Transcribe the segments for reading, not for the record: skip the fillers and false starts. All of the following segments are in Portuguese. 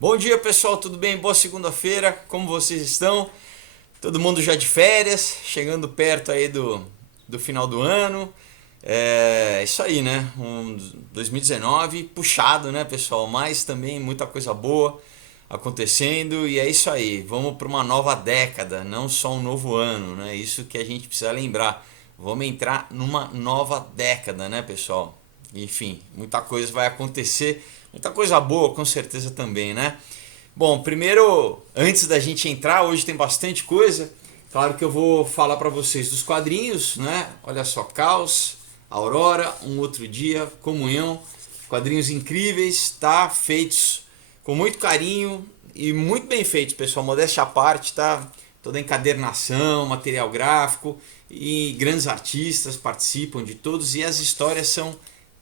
Bom dia pessoal, tudo bem? Boa segunda-feira, como vocês estão? Todo mundo já de férias, chegando perto aí do final do ano. É isso aí, né? 2019 puxado, né, pessoal? Mas também muita coisa boa acontecendo e é isso aí. Vamos para uma nova década, não só um novo ano, né? Isso que a gente precisa lembrar. Vamos entrar numa nova década, né, pessoal? Enfim, muita coisa vai acontecer, muita coisa boa com certeza também, né? Bom, primeiro, antes da gente entrar, hoje tem bastante coisa. Claro que eu vou falar para vocês dos quadrinhos, né? Olha só, Caos, Aurora, Um Outro Dia, Comunhão, quadrinhos incríveis, tá? Feitos com muito carinho e muito bem feitos, pessoal. Modéstia à parte, tá? Toda a encadernação, material gráfico e grandes artistas participam de todos e as histórias são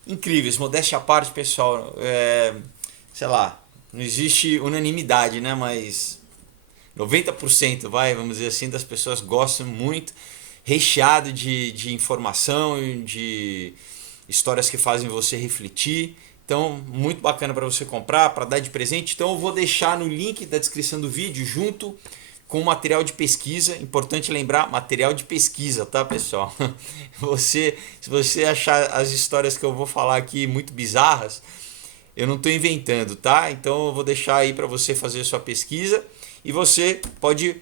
incríveis. Modéstia à parte, pessoal. Sei lá, não existe unanimidade, né? Mas 90% vai, vamos dizer assim, das pessoas gostam muito, recheado de informação, de histórias que fazem você refletir. Então, muito bacana para você comprar, para dar de presente. Então, eu vou deixar no link da descrição do vídeo junto com material de pesquisa. Importante lembrar, material de pesquisa, tá, pessoal? Se você achar as histórias que eu vou falar aqui muito bizarras, eu não estou inventando, tá? Então eu vou deixar aí para você fazer a sua pesquisa e você pode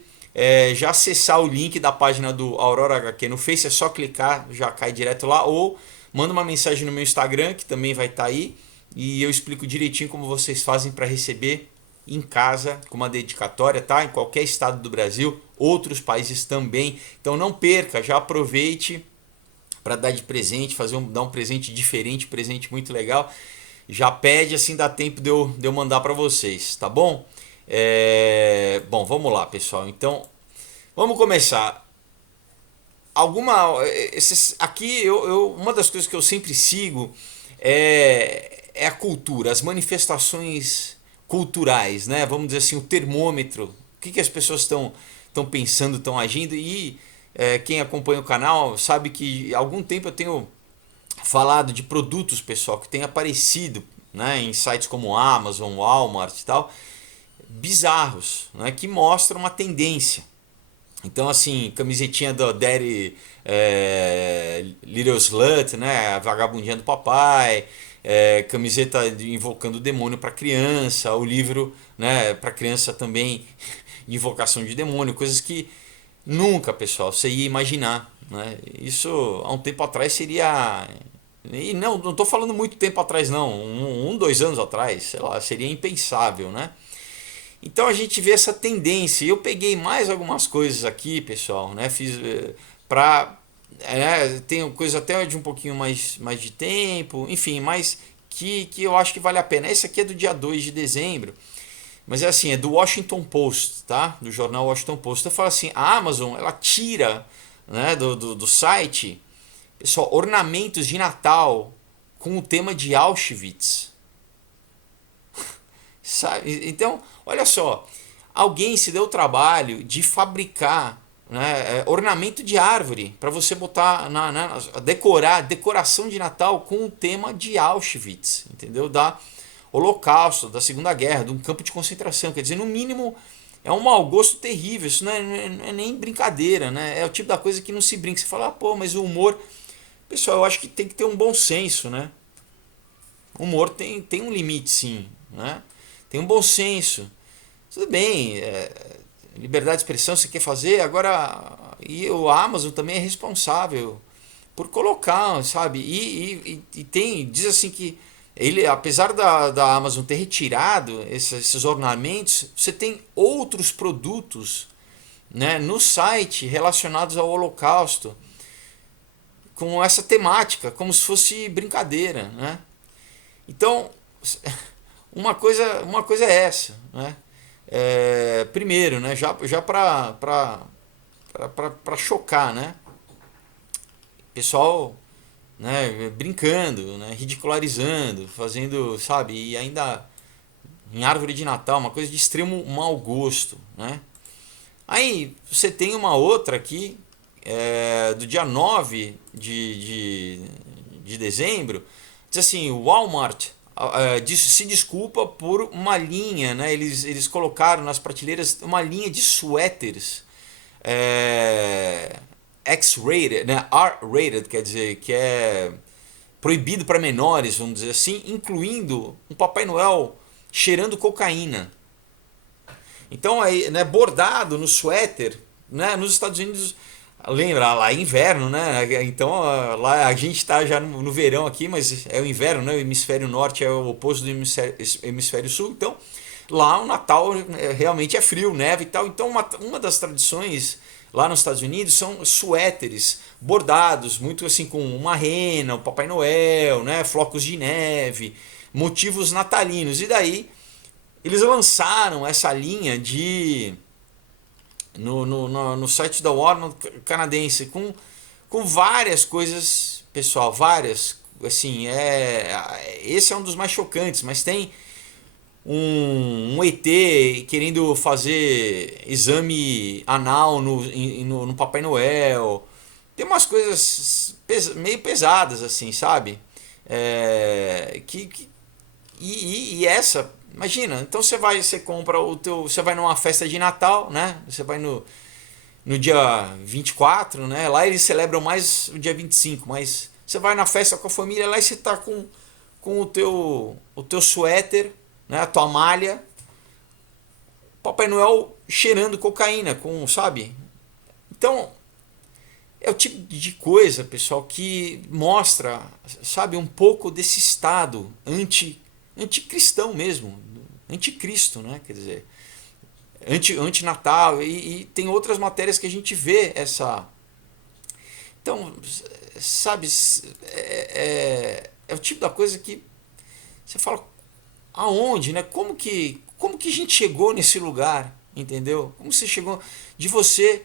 já acessar o link da página do Aurora HQ no Face, é só clicar, já cai direto lá, ou manda uma mensagem no meu Instagram, que também vai estar aí, e eu explico direitinho como vocês fazem para receber em casa com uma dedicatória, tá? Em qualquer estado do Brasil, outros países também. Então não perca, já aproveite para dar de presente, dar um presente diferente, presente muito legal. Já pede, assim dá tempo de eu mandar para vocês, tá bom? Bom, vamos lá, pessoal. Então, vamos começar. Aqui, uma das coisas que eu sempre sigo é a cultura, as manifestações culturais, né? Vamos dizer assim, o termômetro. O que as pessoas estão pensando, estão agindo. E quem acompanha o canal sabe que há algum tempo eu tenho falado de produtos, pessoal, que tem aparecido, né, em sites como Amazon, Walmart e tal, bizarros, né, que mostram uma tendência. Então, assim, camisetinha do Daddy Little Slut, né, a vagabundinha do papai, camiseta invocando o demônio para criança, o livro, né, para criança também de invocação de demônio, coisas que nunca, pessoal, você ia imaginar, né? Isso há um tempo atrás seria. E não estou falando muito tempo atrás, não. 2 anos atrás, sei lá, seria impensável, né? Então a gente vê essa tendência. Eu peguei mais algumas coisas aqui, pessoal, né? Fiz para. Tem coisa até de um pouquinho mais de tempo, enfim, mas que eu acho que vale a pena. Esse aqui é do dia 2 de dezembro. Mas é assim, é do Washington Post, tá? Do jornal Washington Post. Então fala assim, a Amazon, ela tira, né, do site, pessoal, ornamentos de Natal com o tema de Auschwitz. Sabe? Então, olha só, alguém se deu o trabalho de fabricar, né, ornamento de árvore para você botar decoração de Natal com o tema de Auschwitz, entendeu? Da Holocausto, da Segunda Guerra, de um campo de concentração. Quer dizer, no mínimo é um mau gosto terrível. Isso não é nem brincadeira, né? É o tipo da coisa que não se brinca. Você fala, pô, mas o humor. Pessoal, eu acho que tem que ter um bom senso, né? O humor tem um limite, sim, né? Tem um bom senso. Tudo bem, liberdade de expressão você quer fazer, agora. E o Amazon também é responsável por colocar, sabe? E tem, diz assim que ele, apesar da Amazon ter retirado esses ornamentos, você tem outros produtos, né, no site relacionados ao Holocausto com essa temática, como se fosse brincadeira, né? Então, uma coisa é essa, né? Primeiro, né, já para chocar, né? Pessoal, né, brincando, né, ridicularizando, fazendo, sabe, e ainda em árvore de Natal, uma coisa de extremo mau gosto, né? Aí você tem uma outra aqui, do dia 9 de dezembro, diz assim, Walmart se desculpa por uma linha, né? Eles colocaram nas prateleiras uma linha de suéteres X-rated, né? R-rated, quer dizer, que é proibido para menores, vamos dizer assim, incluindo um Papai Noel cheirando cocaína. Então, aí, né, bordado no suéter, né, nos Estados Unidos, lembra, lá é inverno, né? Então, lá a gente está já no verão aqui, mas é o inverno, né? O hemisfério norte é o oposto do hemisfério sul. Então, lá o Natal realmente é frio, neve e tal. Então, uma das tradições lá nos Estados Unidos são suéteres bordados, muito assim com uma rena, o Papai Noel, né? Flocos de neve, motivos natalinos. E daí eles lançaram essa linha de no site da Warner canadense com várias coisas, pessoal, várias, assim, esse é um dos mais chocantes, mas tem um ET querendo fazer exame anal no Papai Noel. Tem umas coisas meio pesadas assim, sabe? E essa, imagina, então você compra você vai numa festa de Natal, né? Você vai no dia 24, né? Lá eles celebram mais o dia 25, mas você vai na festa com a família lá e você tá com o teu suéter, né? A tua malha, Papai Noel cheirando cocaína, sabe? Então, é o tipo de coisa, pessoal, que mostra, sabe, um pouco desse estado anticristão mesmo, anticristo, né? Quer dizer, antinatal, e tem outras matérias que a gente vê essa. Então, sabe, é o tipo da coisa que você fala, aonde, né? Como que a gente chegou nesse lugar, entendeu? Como você chegou de você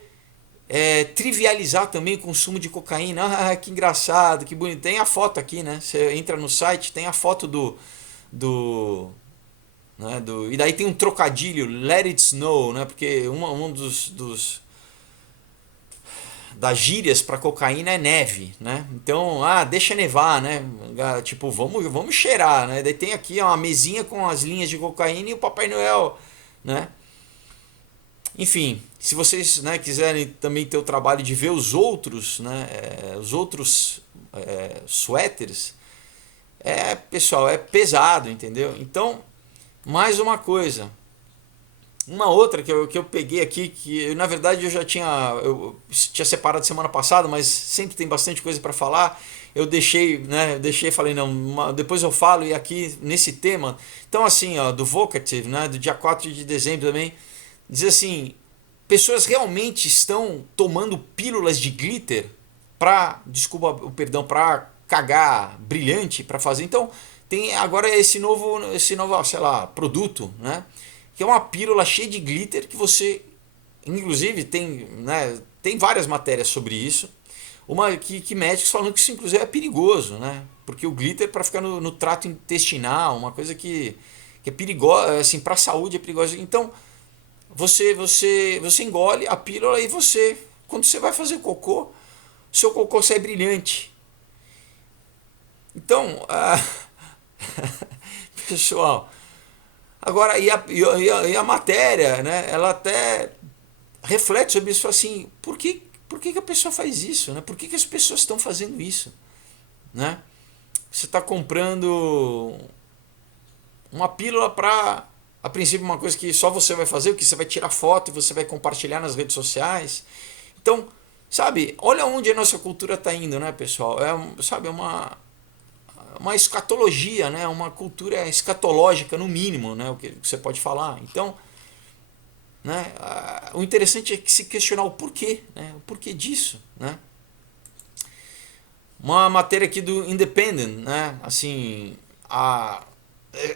trivializar também o consumo de cocaína? Ah, que engraçado, que bonito. Tem a foto aqui, né? Você entra no site, tem a foto do né, e daí tem um trocadilho, let it snow, né? Porque um das gírias para cocaína é neve, né? Então, deixa nevar, né? Tipo, vamos cheirar, né? Daí tem aqui uma mesinha com as linhas de cocaína e o Papai Noel, né? Enfim, se vocês, né, quiserem também ter o trabalho de ver os outros, né, suéteres, pessoal, é pesado, entendeu? Então, mais uma coisa. Uma outra que eu peguei aqui, que na verdade eu tinha separado semana passada, mas sempre tem bastante coisa para falar. Eu deixei, né? Falei, não, depois eu falo, e aqui nesse tema. Então, assim, ó, do Vocative, né, do dia 4 de dezembro também, diz assim: pessoas realmente estão tomando pílulas de glitter desculpa o perdão, para cagar brilhante, para fazer. Então, tem agora esse novo, sei lá, produto, né? Que é uma pílula cheia de glitter que você, inclusive, tem várias matérias sobre isso. Uma que médicos falando que isso inclusive é perigoso, né? Porque o glitter para ficar no trato intestinal, uma coisa que é perigosa, assim, para a saúde é perigosa. Então, você engole a pílula e quando você vai fazer cocô, seu cocô sai brilhante. Então, pessoal, agora, e a matéria, né, ela até reflete sobre isso, assim, por que a pessoa faz isso, né? Por que as pessoas estão fazendo isso, né? Você está comprando uma pílula para, a princípio, uma coisa que só você vai fazer, que você vai tirar foto e você vai compartilhar nas redes sociais. Então, sabe, olha onde a nossa cultura está indo, né, pessoal? Sabe, uma escatologia, né? Uma cultura escatológica, no mínimo, né? O que você pode falar. Então, né? O interessante é que se questionar o porquê, né? O porquê disso, né? Uma matéria aqui do Independent, né? Assim,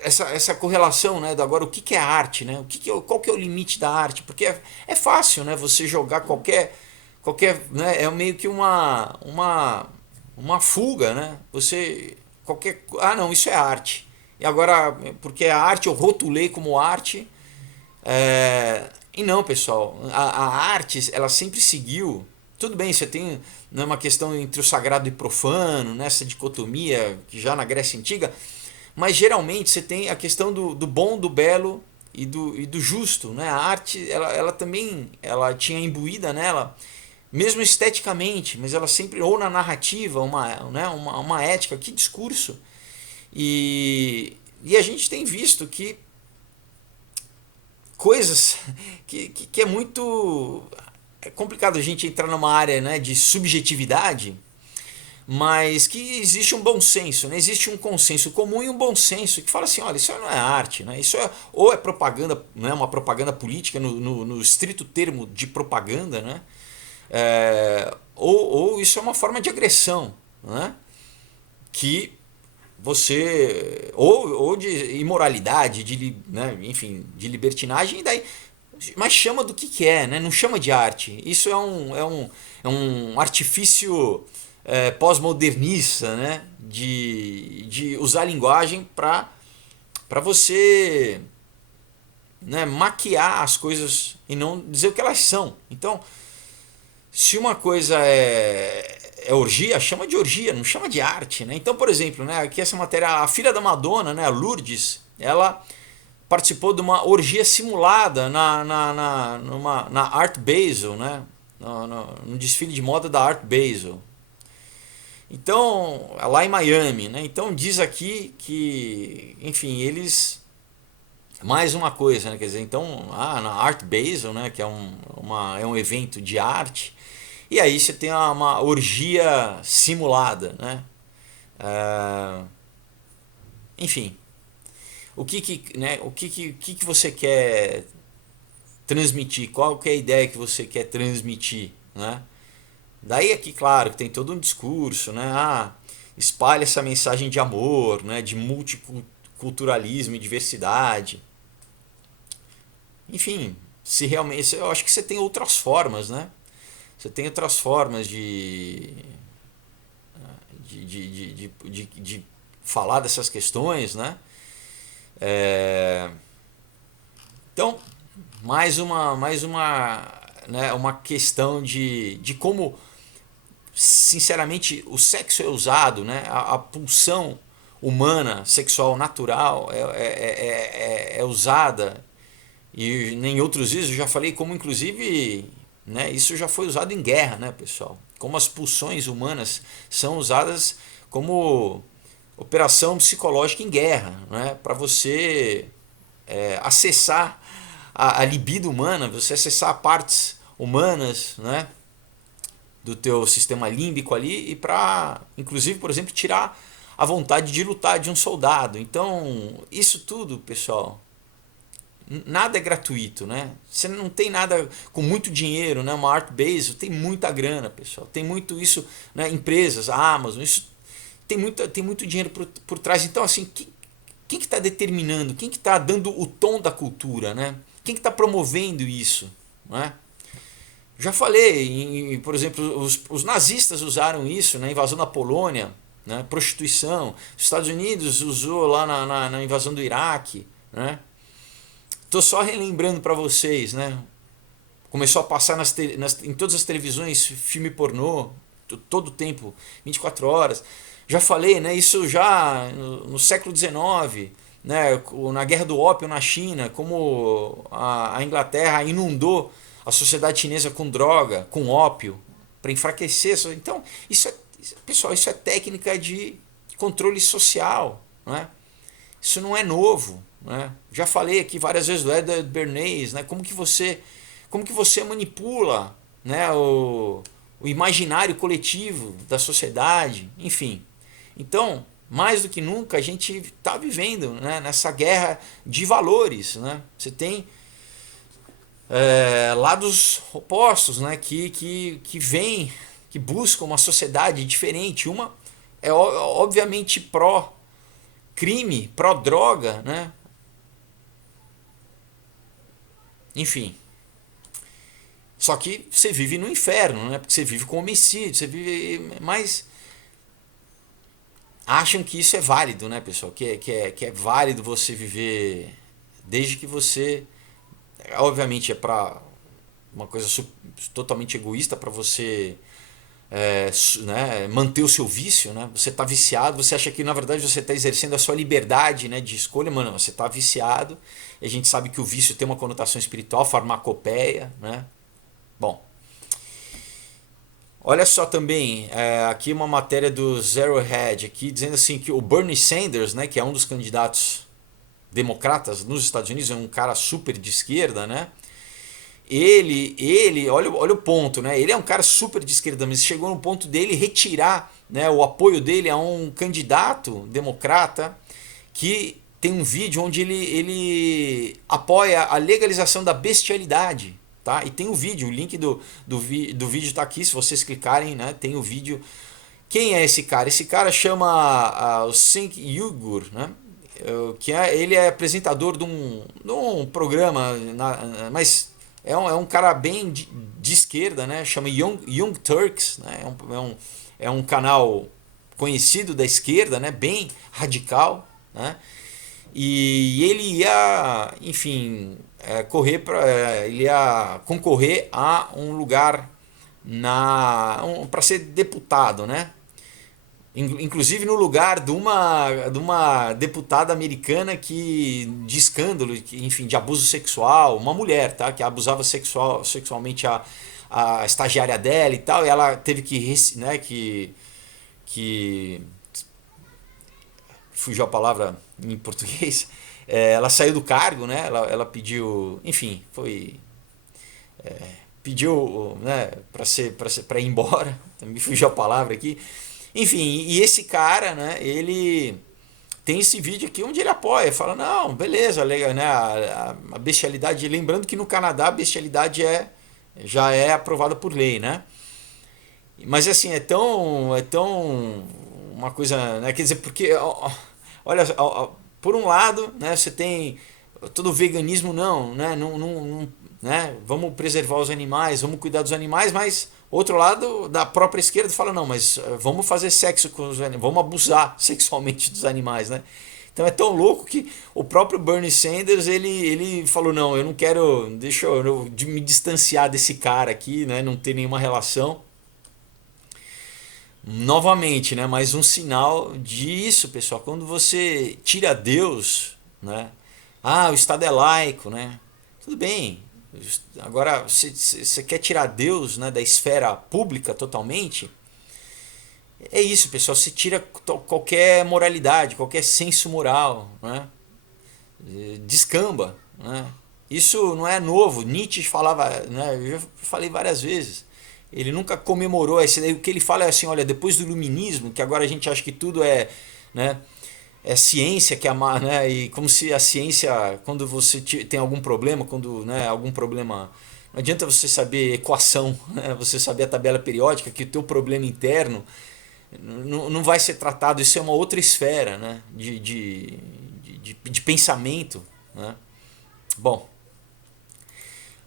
essa correlação, né? Agora, o que é arte, né? Qual que é o limite da arte? Porque é fácil, né? Você jogar qualquer, né? É meio que uma fuga, né? Não, isso é arte. E agora, porque a arte eu rotulei como arte. E não, pessoal, a arte, ela sempre seguiu. Tudo bem, você tem, né, uma questão entre o sagrado e profano, nessa dicotomia que já na Grécia Antiga, mas geralmente você tem a questão do bom, do belo e do justo, né? A arte, ela também ela tinha imbuída nela, mesmo esteticamente, mas ela sempre, ou na narrativa, uma ética, que discurso. E a gente tem visto que coisas que é muito. É complicado a gente entrar numa área, né, de subjetividade, mas que existe um bom senso, né? Existe um consenso comum e um bom senso que fala assim, olha, isso não é arte, né? Isso ou é propaganda, né? Uma propaganda política no estrito termo de propaganda, né? Ou isso é uma forma de agressão, né? Que você ou de imoralidade, né? Enfim, de libertinagem, e daí, mas chama do que é, né? Não chama de arte. Isso é um artifício pós-modernista, né? De usar a linguagem para você, né, maquiar as coisas e não dizer o que elas são. Então, se uma coisa é orgia, chama de orgia, não chama de arte, né? Então, por exemplo, né, aqui essa matéria, a filha da Madonna, né, a Lourdes, ela participou de uma orgia simulada na Art Basel, né? No desfile de moda da Art Basel. Então, lá em Miami, né? Então diz aqui que, enfim, eles mais uma coisa, né? Quer dizer, então, na Art Basel, né, que é um evento de arte, e aí você tem uma orgia simulada, né? Enfim, o que você quer transmitir? Qual que é a ideia que você quer transmitir, né? Daí aqui, claro, que tem todo um discurso, né? Espalha essa mensagem de amor, né? De multiculturalismo e diversidade. Enfim, se realmente, eu acho que você tem outras formas, né? Você tem outras formas de falar dessas questões, né? Então, né, uma questão de como, sinceramente, o sexo é usado, né? A pulsão humana, sexual, natural, é usada. E em outros vídeos eu já falei como, inclusive, né, isso já foi usado em guerra, né, pessoal? Como as pulsões humanas são usadas como operação psicológica em guerra, né, para você acessar a libido humana, você acessar partes humanas, né, do teu sistema límbico ali e para, inclusive, por exemplo, tirar a vontade de lutar de um soldado. Então, isso tudo, pessoal, nada é gratuito, né? Você não tem nada com muito dinheiro, né? Uma Art Basel tem muita grana, pessoal. Tem muito isso, né? Empresas, a Amazon, isso tem muito dinheiro por trás. Então, assim, quem que está determinando? Quem que está dando o tom da cultura, né? Quem que está promovendo isso, né? Já falei, por exemplo, os nazistas usaram isso na invasão da Polônia, né? Prostituição. Os Estados Unidos usou lá na invasão do Iraque, né? Tô só relembrando para vocês, né? Começou a passar em todas as televisões filme pornô, todo o tempo, 24 horas. Já falei, né? Isso já no século XIX, né? Na Guerra do Ópio na China, como a Inglaterra inundou a sociedade chinesa com droga, com ópio, para enfraquecer. Então, pessoal, isso é técnica de controle social, né? Isso não é novo, né? Já falei aqui várias vezes do Edward Bernays, né? Como que você manipula, né, o imaginário coletivo da sociedade, enfim. Então, mais do que nunca, a gente está vivendo, né, nessa guerra de valores, né? Você tem lados opostos, né, que vêm, que buscam uma sociedade diferente. Uma é obviamente pró-crime, pró-droga, né? Enfim. Só que você vive no inferno, né? Porque você vive com homicídio, você vive. Mas acham que isso é válido, né, pessoal? Que é válido você viver desde que você. Obviamente é para uma coisa totalmente egoísta para você né, manter o seu vício, né? Você está viciado, você acha que na verdade você está exercendo a sua liberdade, né, de escolha, mano, você está viciado, e a gente sabe que o vício tem uma conotação espiritual, farmacopeia, né? Bom, olha só também, aqui uma matéria do Zero Hedge, aqui, dizendo assim que o Bernie Sanders, né, que é um dos candidatos democratas nos Estados Unidos, é um cara super de esquerda, né? Olha o ponto, né? Ele é um cara super de esquerda, mas chegou no ponto dele retirar, né, o apoio dele a um candidato democrata que tem um vídeo onde ele apoia a legalização da bestialidade, tá? E tem o vídeo, o link do vídeo está aqui, se vocês clicarem, né, tem o vídeo. Quem é esse cara? Esse cara chama o Cenk Uygur, né? Ele é apresentador de um programa, mas é um cara bem de esquerda, né? Chama Young Turks, né? É um canal conhecido da esquerda, né? Bem radical, né? E ele ia, enfim, ele ia concorrer a um lugar para ser deputado, né? Inclusive no lugar de uma deputada americana de escândalo, enfim, de abuso sexual, uma mulher, tá, que abusava sexualmente a estagiária dela e tal, e ela teve né, que fugiu a palavra em português, ela saiu do cargo, né, ela pediu, enfim, pediu, né, para ir embora, me fugiu a palavra aqui. Enfim, e esse cara, né, ele tem esse vídeo aqui onde ele apoia, fala, não, beleza, legal, né, a bestialidade, lembrando que no Canadá a bestialidade já é aprovada por lei, né? Mas assim, é tão uma coisa, né, quer dizer, porque, olha, por um lado, né, você tem todo o veganismo, não, né, não, né, vamos preservar os animais, vamos cuidar dos animais, mas outro lado da própria esquerda fala, não, mas vamos fazer sexo com os animais, vamos abusar sexualmente dos animais, né? Então é tão louco que o próprio Bernie Sanders, ele falou, não, eu não quero, deixa eu me distanciar desse cara aqui, né, não ter nenhuma relação. Novamente, né, mais um sinal disso, pessoal, quando você tira Deus, né, o Estado é laico, né, tudo bem, agora você quer tirar Deus, né, da esfera pública totalmente, é isso, pessoal, você tira qualquer moralidade, qualquer senso moral, né, descamba, né, isso não é novo, Nietzsche falava, né, eu já falei várias vezes, ele nunca comemorou esse, o que ele fala é assim, olha, depois do iluminismo, que agora a gente acha que tudo né, é ciência, né, e como se a ciência, quando você tem algum problema, né, algum problema, não adianta você saber equação, né, você saber a tabela periódica, que o teu problema interno não vai ser tratado, isso é uma outra esfera, né, de pensamento, né. Bom,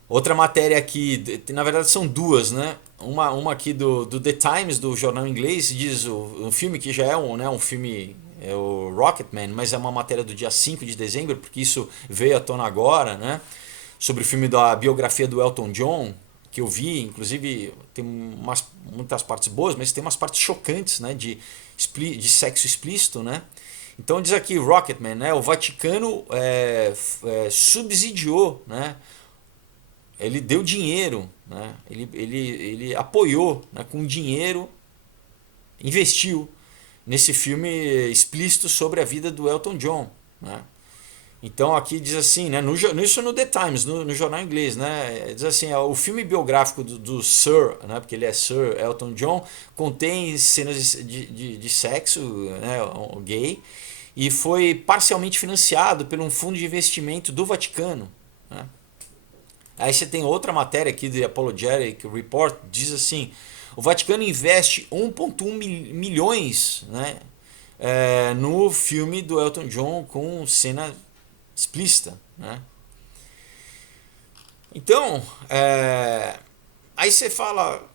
outra matéria aqui, na verdade são duas, né? Uma aqui do The Times, do jornal inglês, diz um filme que já é um filme, é o Rocketman, mas é uma matéria do dia 5 de dezembro, porque isso veio à tona agora, né? Sobre o filme da biografia do Elton John, que eu vi, inclusive tem muitas partes boas, mas tem umas partes chocantes, né? De sexo explícito, né? Então diz aqui Rocketman, né? O Vaticano subsidiou, né? Ele deu dinheiro, né? Ele apoiou, né, com dinheiro, investiu nesse filme explícito sobre a vida do Elton John, né? Então aqui diz assim, né, isso no The Times, no jornal inglês, né, diz assim, o filme biográfico do Sir, né, porque ele é Sir Elton John, contém cenas de sexo, né, gay, e foi parcialmente financiado por um fundo de investimento do Vaticano, né? Aí você tem outra matéria aqui do Apologetic Report, diz assim, o Vaticano investe 1,1 milhões, né, no filme do Elton John com cena explícita, né? Então, aí você fala,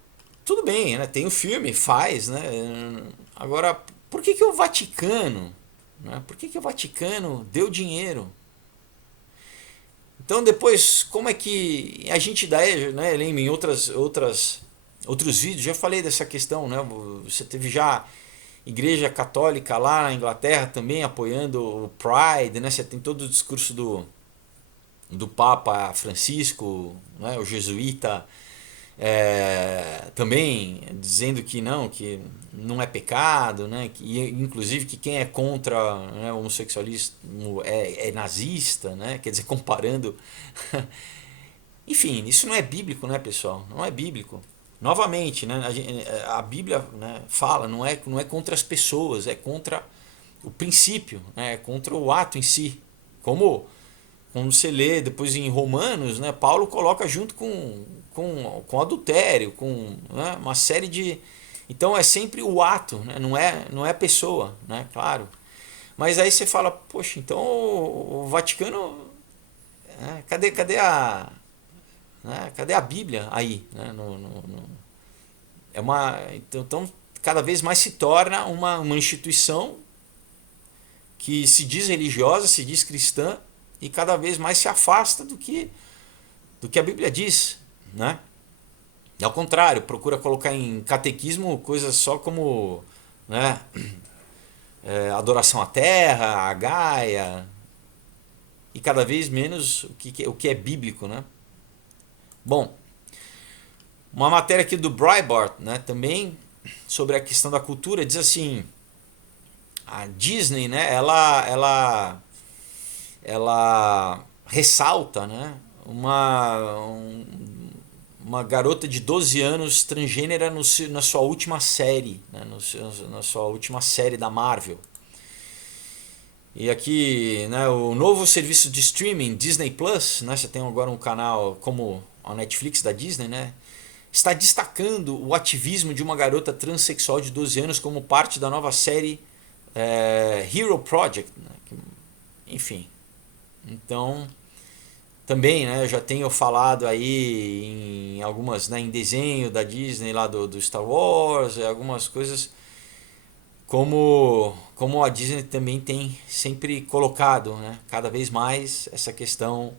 tudo bem, né, tem o filme, faz, né, agora, por que o Vaticano, né, por que o Vaticano deu dinheiro? Então depois, como é que a gente dá, né, lembra em outras outros vídeos, já falei dessa questão, né? Você teve já igreja católica lá na Inglaterra também apoiando o Pride, né? Você tem todo o discurso do Papa Francisco, né? O jesuíta, também dizendo que não é pecado, né? Inclusive que quem é contra, né, o homossexualismo é nazista, né? Quer dizer, comparando. Enfim, isso não é bíblico, né, pessoal? Não é bíblico. Novamente, né, a Bíblia, né, fala, não é contra as pessoas, é contra o princípio, né, é contra o ato em si. Como você lê depois em Romanos, né, Paulo coloca junto com adultério, com, né, uma série de... Então é sempre o ato, né, não é a pessoa, né, claro. Mas aí você fala, poxa, então o Vaticano, né, cadê a Bíblia aí, né? Então cada vez mais se torna uma instituição que se diz religiosa, se diz cristã e cada vez mais se afasta do que a Bíblia diz, né? E ao contrário, procura colocar em catequismo coisas só como, né, adoração à terra, à Gaia, e cada vez menos o que é bíblico, né? Bom, uma matéria aqui do Breitbart, né, também sobre a questão da cultura, diz assim: a Disney, né, ela ressalta, né, uma garota de 12 anos transgênera na sua última série, né, na sua última série da Marvel. E aqui, né, o novo serviço de streaming Disney Plus, né, você tem agora um canal como a Netflix da Disney, né, está destacando o ativismo de uma garota transexual de 12 anos como parte da nova série Hero Project, né, enfim. Então, também, né, eu já tenho falado aí em algumas, né, em desenho da Disney lá do Star Wars, algumas coisas como a Disney também tem sempre colocado, né, cada vez mais essa questão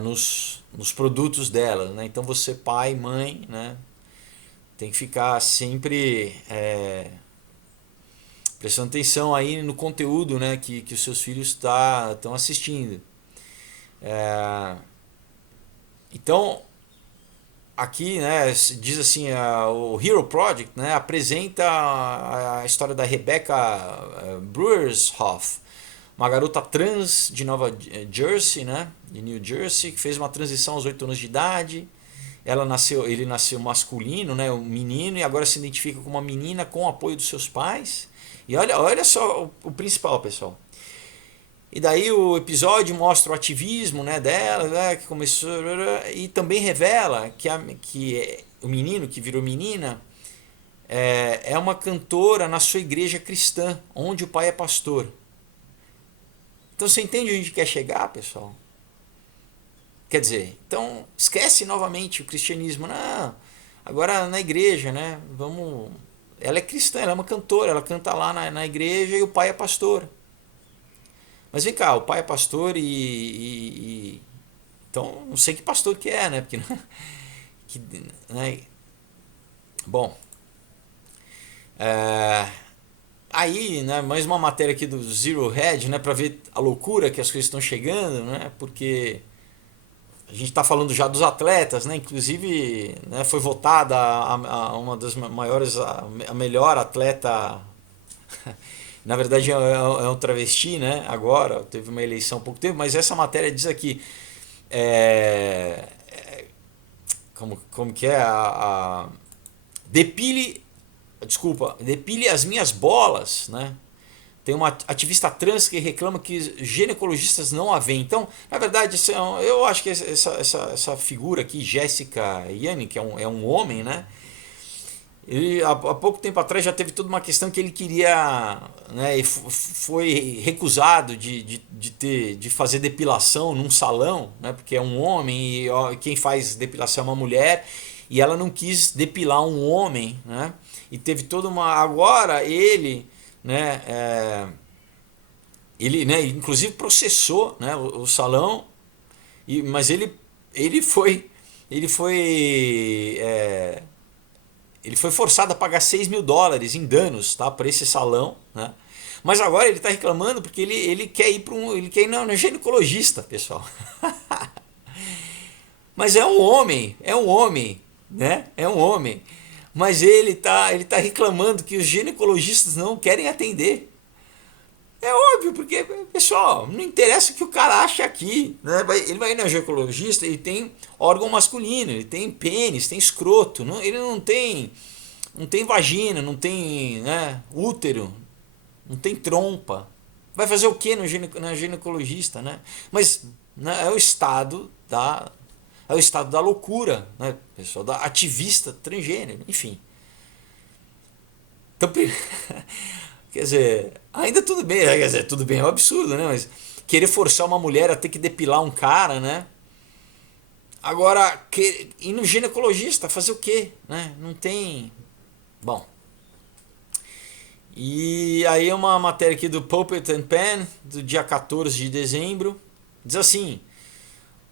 nos produtos dela, né? Então você, pai, mãe, né, tem que ficar sempre prestando atenção aí no conteúdo, né, que os seus filhos estão assistindo. Então aqui, né, diz assim, o Hero Project, né, apresenta a história da Rebecca Brewershoff, uma garota trans de Nova Jersey, né, de New Jersey, que fez uma transição aos 8 anos de idade. Ele nasceu masculino, né, um menino, e agora se identifica como uma menina com o apoio dos seus pais. E olha só o principal, pessoal. E daí o episódio mostra o ativismo, né, dela, né, que começou, e também revela que o menino que virou menina é uma cantora na sua igreja cristã, onde o pai é pastor. Então você entende onde a gente quer chegar, pessoal? Quer dizer, então esquece novamente o cristianismo. Não, agora na igreja, né? Ela é cristã, ela é uma cantora, ela canta lá na igreja e o pai é pastor. Mas vem cá, o pai é pastor então não sei que pastor que é, né? Porque né? Bom, aí, né, mais uma matéria aqui do Zero Hedge, né, para ver a loucura que as coisas estão chegando, né? Porque a gente está falando já dos atletas, né? Inclusive, né, foi votada a uma das maiores, a melhor atleta. Na verdade é um travesti, né? Agora teve uma eleição há pouco tempo, mas essa matéria diz aqui como que é depile as minhas bolas, né? Tem uma ativista trans que reclama que ginecologistas não a veem. Então, na verdade, eu acho que essa figura aqui, Jessica Yanni, que é um homem, né? Ele, há pouco tempo atrás já teve toda uma questão que ele queria, né, e foi recusado de fazer depilação num salão, né, porque é um homem e quem faz depilação é uma mulher, e ela não quis depilar um homem, né, e teve toda uma... Agora né, ele, né, inclusive processou, né, o salão, mas ele foi ele foi forçado a pagar US$ 6.000 em danos, tá, para esse salão, né? Mas agora ele está reclamando porque ele quer ir ele quer ir no ginecologista, pessoal. Mas é um homem, né? É um homem. Mas ele tá reclamando que os ginecologistas não querem atender. É óbvio, porque, pessoal, não interessa o que o cara acha aqui, né? Ele vai ir no ginecologista, ele tem órgão masculino, ele tem pênis, tem escroto, ele não tem vagina, não tem, né, útero, não tem trompa. Vai fazer o que no ginecologista, né? Mas, né, é o estado da loucura, né, pessoal, da ativista transgênero, enfim. Então, quer dizer, ainda tudo bem, quer dizer, tudo bem, é um absurdo, né? Mas querer forçar uma mulher a ter que depilar um cara, né? Agora, ir no ginecologista, fazer o quê? Né? Não tem. Bom. E aí uma matéria aqui do Pulpit and Pen, do dia 14 de dezembro, diz assim: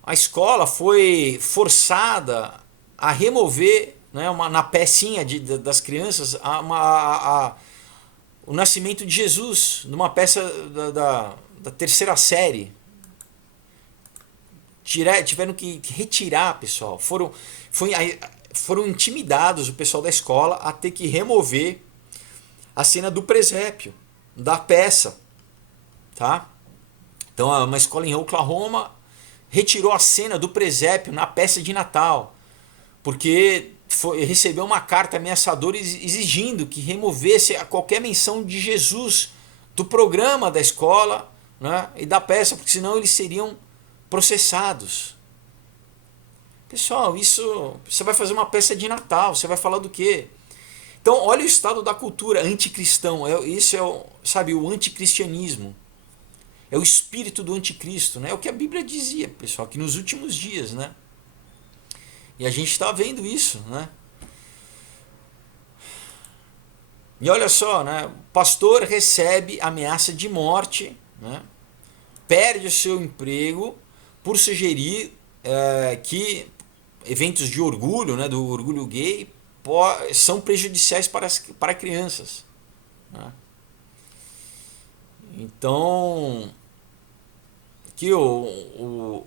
a escola foi forçada a remover, né, na pecinha das crianças o nascimento de Jesus, numa peça da terceira série. Tiveram que retirar, pessoal. Foram intimidados, o pessoal da escola, a ter que remover a cena do presépio, da peça. Tá? Então, uma escola em Oklahoma retirou a cena do presépio na peça de Natal, porque recebeu uma carta ameaçadora exigindo que removesse qualquer menção de Jesus do programa da escola, né, e da peça, porque senão eles seriam processados. Pessoal, isso, você vai fazer uma peça de Natal, você vai falar do quê? Então, olha o estado da cultura anticristão. Isso é, sabe, o anticristianismo. É o espírito do anticristo, né? É o que a Bíblia dizia, pessoal, que nos últimos dias, né? E a gente está vendo isso, né? E olha só, né? O pastor recebe ameaça de morte, né? Perde o seu emprego por sugerir que eventos de orgulho, né, do orgulho gay, são prejudiciais para crianças, né? Então, que o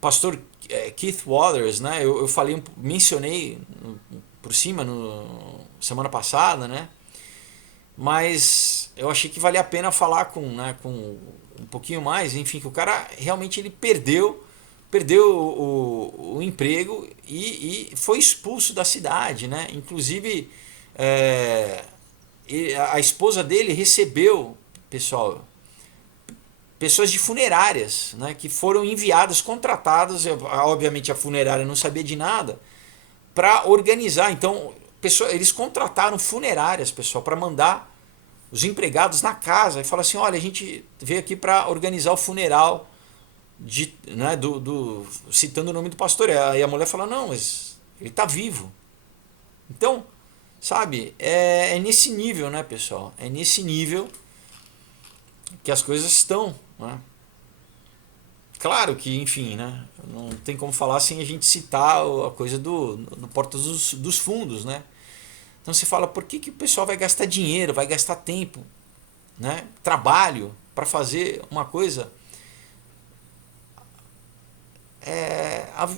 pastor Keith Waters, né, eu mencionei por cima semana passada, né, mas eu achei que valia a pena falar com um pouquinho mais, enfim, que o cara realmente ele perdeu o emprego e foi expulso da cidade, né? Inclusive a esposa dele recebeu, pessoal, pessoas de funerárias, né, que foram enviadas, contratadas, obviamente a funerária não sabia de nada, para organizar. Então, eles contrataram funerárias, pessoal, para mandar os empregados na casa e falar assim: olha, a gente veio aqui para organizar o funeral né, citando o nome do pastor. E a mulher fala: não, mas ele está vivo. Então, sabe, é nesse nível, né, pessoal? É nesse nível que as coisas estão, né? Claro que, enfim, né, não tem como falar sem a gente citar a coisa do Porta dos Fundos, né? Então você fala: por que o pessoal vai gastar dinheiro, vai gastar tempo, né, trabalho para fazer uma coisa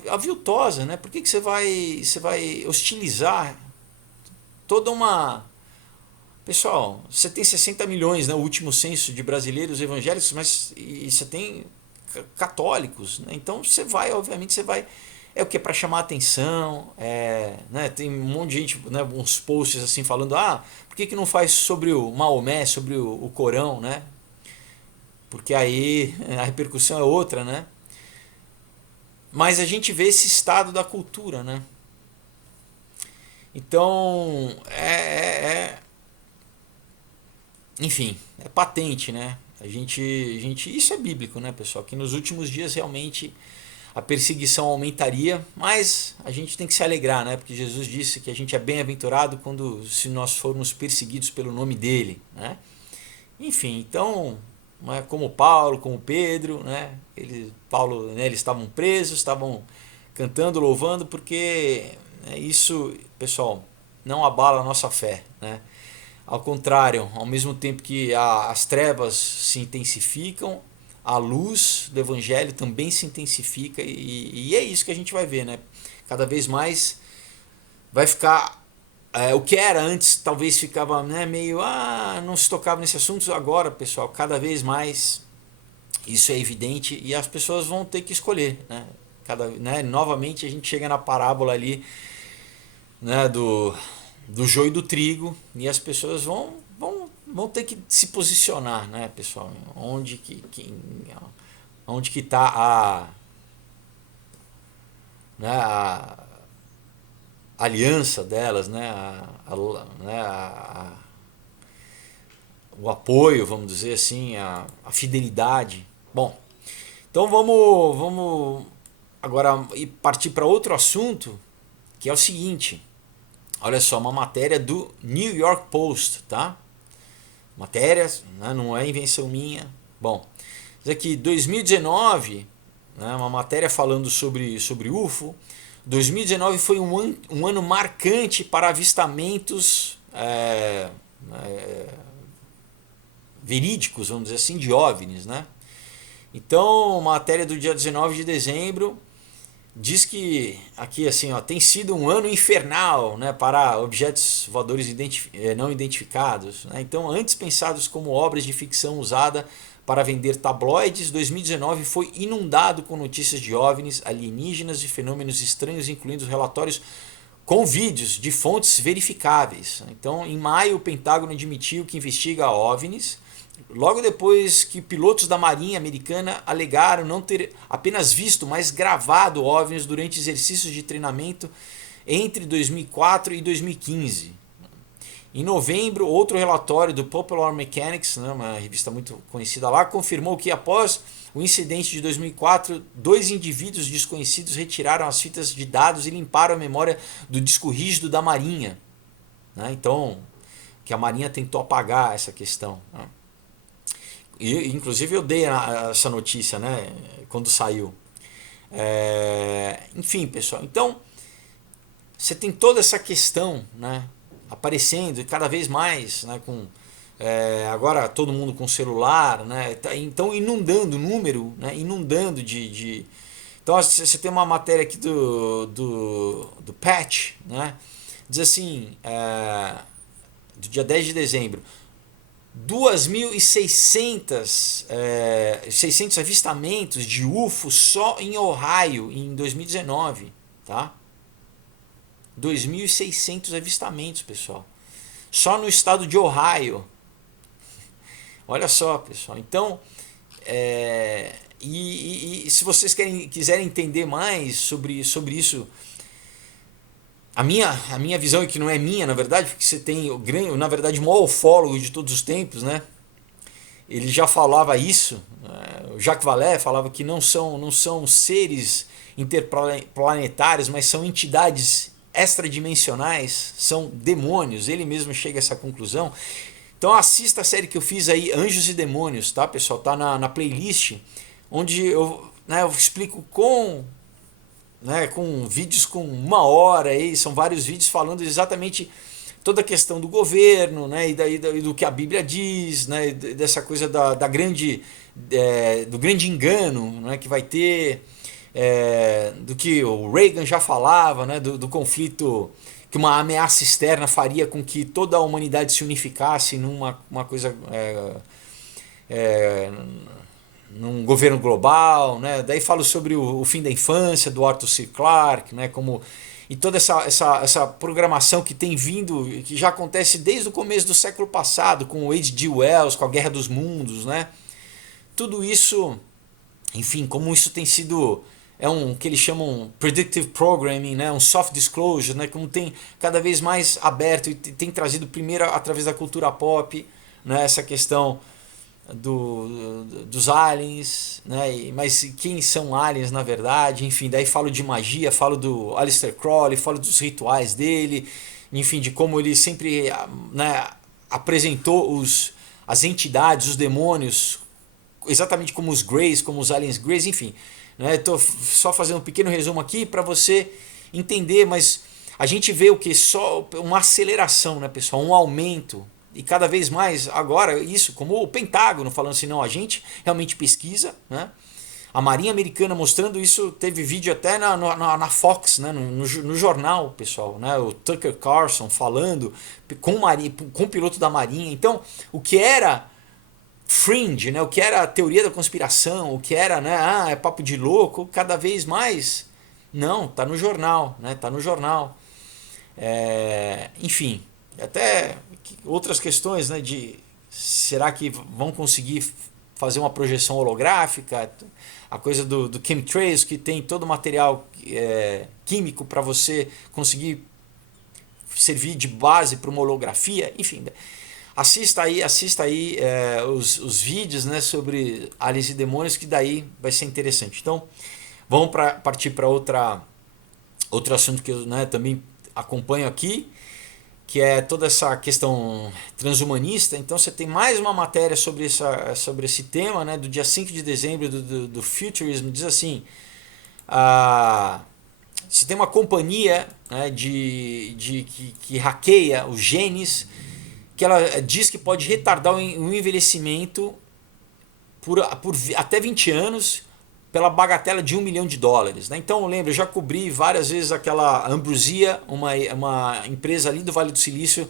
aviltosa, né? Por que você vai hostilizar toda uma... Pessoal, você tem 60 milhões, né, o último censo de brasileiros evangélicos, mas você tem católicos, né? Então obviamente você vai... É o que? Para chamar atenção, né? Tem um monte de gente, né, uns posts assim falando: por que não faz sobre o Maomé, sobre o Corão, né? Porque aí a repercussão é outra, né? Mas a gente vê esse estado da cultura, né? Então, enfim, é patente, né? Isso é bíblico, né, pessoal? Que nos últimos dias realmente a perseguição aumentaria, mas a gente tem que se alegrar, né? Porque Jesus disse que a gente é bem-aventurado se nós formos perseguidos pelo nome dele, né? Enfim, então, como Paulo, como Pedro, né? Paulo, né, eles estavam presos, estavam cantando, louvando, porque isso, pessoal, não abala a nossa fé, né? Ao contrário, ao mesmo tempo que as trevas se intensificam, a luz do evangelho também se intensifica e é isso que a gente vai ver, né? Cada vez mais vai ficar o que era antes, talvez ficava, né, meio não se tocava nesse assunto. Agora, pessoal, cada vez mais isso é evidente e as pessoas vão ter que escolher, né? Novamente a gente chega na parábola ali, né, do joio e do trigo, e as pessoas vão ter que se posicionar, né, pessoal? Onde que está a aliança delas, né? O apoio, vamos dizer assim, a fidelidade. Bom, então vamos agora partir para outro assunto, que é o seguinte. Olha só, uma matéria do New York Post, tá? Matéria, né, não é invenção minha. Bom, isso aqui, 2019, né, uma matéria falando sobre UFO. 2019 foi um ano marcante para avistamentos verídicos, vamos dizer assim, de OVNIs, né? Então, matéria do dia 19 de dezembro diz que aqui assim, ó, tem sido um ano infernal, né, para objetos voadores não identificados, né? Então, antes pensados como obras de ficção usada para vender tabloides, 2019 foi inundado com notícias de OVNIs, alienígenas e fenômenos estranhos, incluindo relatórios com vídeos de fontes verificáveis. Então, em maio, o Pentágono admitiu que investiga OVNIs, logo depois que pilotos da Marinha Americana alegaram não ter apenas visto, mas gravado OVNIs durante exercícios de treinamento entre 2004 e 2015. Em novembro, outro relatório do Popular Mechanics, né, uma revista muito conhecida lá, confirmou que após o incidente de 2004, 2 indivíduos desconhecidos retiraram as fitas de dados e limparam a memória do disco rígido da Marinha, né? Então, que a Marinha tentou apagar essa questão, né? E, inclusive eu dei essa notícia, né, quando saiu. Enfim, pessoal, então você tem toda essa questão, né, aparecendo cada vez mais, né, com agora todo mundo com celular, né, então inundando o número, né, inundando de. Então você tem uma matéria aqui do Patch, né, diz assim, do dia 10 de dezembro, 2.600 600 avistamentos de UFO só em Ohio em 2019, tá? 2.600 avistamentos, pessoal. Só no estado de Ohio. Olha só, pessoal. Então, e se vocês quiserem entender mais sobre isso, a minha visão, é que não é minha, na verdade, porque você tem na verdade, o maior ufólogo de todos os tempos, né? Ele já falava isso, o Jacques Vallée falava que não são seres interplanetários, mas são entidades extradimensionais, são demônios. Ele mesmo chega a essa conclusão. Então assista a série que eu fiz aí, Anjos e Demônios, tá, pessoal? Tá na playlist, onde eu explico com vídeos com 1 hora aí, são vários vídeos falando exatamente toda a questão do governo, né, e do que a Bíblia diz, né, dessa coisa do grande engano, né, que vai ter, do que o Reagan já falava, né, do conflito, que uma ameaça externa faria com que toda a humanidade se unificasse numa coisa, num governo global, né? Daí falo sobre o fim da infância do Arthur C. Clarke, né? E toda essa programação que tem vindo, que já acontece desde o começo do século passado, com o H.G. Wells, com a Guerra dos Mundos, né? Tudo isso, enfim, como isso tem sido, que eles chamam predictive programming, né? Um soft disclosure, né? Como tem cada vez mais aberto e tem trazido primeiro através da cultura pop, né? Essa questão dos aliens, né? Mas quem são aliens na verdade? Enfim, daí falo de magia, falo do Aleister Crowley, falo dos rituais dele, enfim, de como ele sempre, né, apresentou as entidades, os demônios, exatamente como os Greys, como os aliens Greys, enfim, né? Estou só fazendo um pequeno resumo aqui para você entender, mas a gente vê o que? Só uma aceleração, né, pessoal? Um aumento. E cada vez mais, agora, isso, como o Pentágono falando assim, não, a gente realmente pesquisa, né? A Marinha Americana mostrando isso, teve vídeo até na Fox, né? No jornal, pessoal, né? O Tucker Carlson falando com o piloto da Marinha. Então, o que era fringe, né? O que era a teoria da conspiração, o que era, né? Ah, é papo de louco, cada vez mais, não, tá no jornal, né? Tá no jornal. Enfim, até outras questões, né? De será que vão conseguir fazer uma projeção holográfica? A coisa do chemtrails, que tem todo o material químico para você conseguir servir de base para uma holografia, enfim. Assista aí os vídeos, né, sobre aliens e demônios, que daí vai ser interessante. Então, vamos partir para outro assunto que eu, né, também acompanho aqui, que é toda essa questão transhumanista. Então você tem mais uma matéria sobre esse tema, né, do dia 5 de dezembro do Futurism. Diz assim, você tem uma companhia, né, que hackeia os genes, que ela diz que pode retardar o envelhecimento por até 20 anos pela bagatela de $1 milhão. Né? Então, lembra, eu já cobri várias vezes aquela Ambrosia, uma empresa ali do Vale do Silício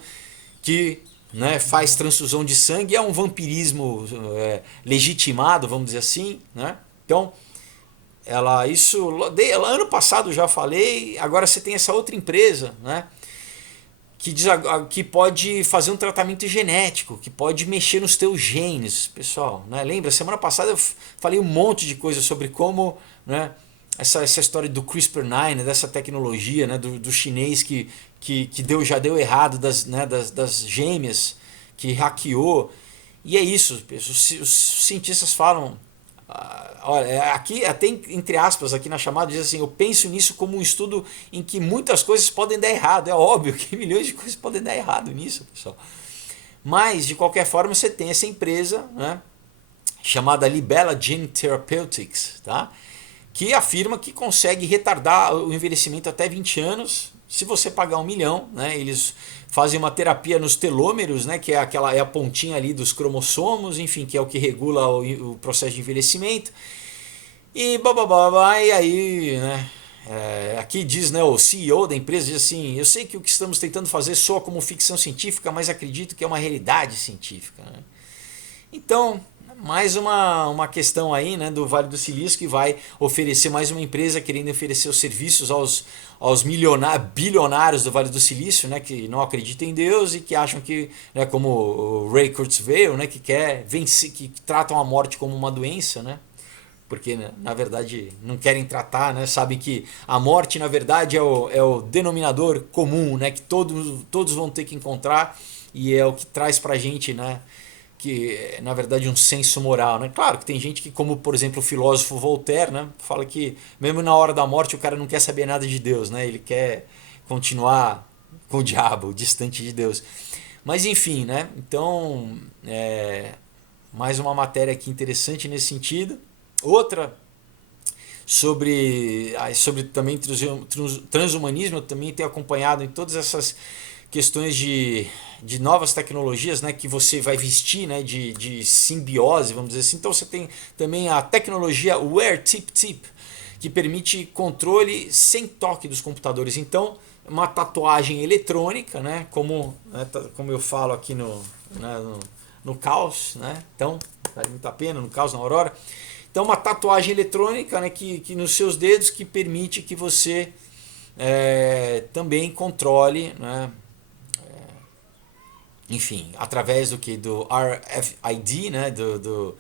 que, né, faz transfusão de sangue, é um vampirismo legitimado, vamos dizer assim. Né? Então, ano passado eu já falei, agora você tem essa outra empresa, né, que pode fazer um tratamento genético, que pode mexer nos teus genes, pessoal. Né? Lembra, semana passada eu falei um monte de coisa sobre como, né, essa história do CRISPR-9, né, dessa tecnologia, né, do chinês que já deu errado das gêmeas, que hackeou. E é isso, os cientistas falam... olha, aqui até entre aspas aqui na chamada diz assim, eu penso nisso como um estudo em que muitas coisas podem dar errado. É óbvio que milhões de coisas podem dar errado nisso, pessoal. Mas de qualquer forma você tem essa empresa, né, chamada Libella Gene Therapeutics, tá, que afirma que consegue retardar o envelhecimento até 20 anos se você pagar $1 milhão. Né, eles fazem uma terapia nos telômeros, né, que é a pontinha ali dos cromossomos, enfim, que é o que regula o processo de envelhecimento. E e aí, né, aqui diz, né, o CEO da empresa diz assim, eu sei que o que estamos tentando fazer soa como ficção científica, mas acredito que é uma realidade científica. Né? Então, mais uma questão aí, né, do Vale do Silício, que vai oferecer mais uma empresa querendo oferecer os serviços aos bilionários do Vale do Silício, né, que não acreditam em Deus e que acham que, né, como o Ray Kurzweil, né, que quer vencer, que tratam a morte como uma doença, né, porque, né, na verdade não querem tratar, né, sabem que a morte na verdade é o denominador comum, né, que todos vão ter que encontrar, e é o que traz pra gente, né, que na verdade um senso moral, né? Claro que tem gente que, como por exemplo o filósofo Voltaire, né, fala que mesmo na hora da morte o cara não quer saber nada de Deus, né? Ele quer continuar com o diabo, distante de Deus. Mas enfim, né? Então, mais uma matéria aqui interessante nesse sentido. Outra sobre também transhumanismo, eu também tenho acompanhado em todas essas questões de novas tecnologias, né, que você vai vestir, né, de simbiose, vamos dizer assim. Então você tem também a tecnologia Wear Tip Tip, que permite controle sem toque dos computadores. Então, uma tatuagem eletrônica, né, como eu falo aqui no Caos, né, então vale muito a pena, no Caos, na Aurora. Então, uma tatuagem eletrônica, né, que nos seus dedos, que permite que você também controle, né, enfim, através do RFID, né, do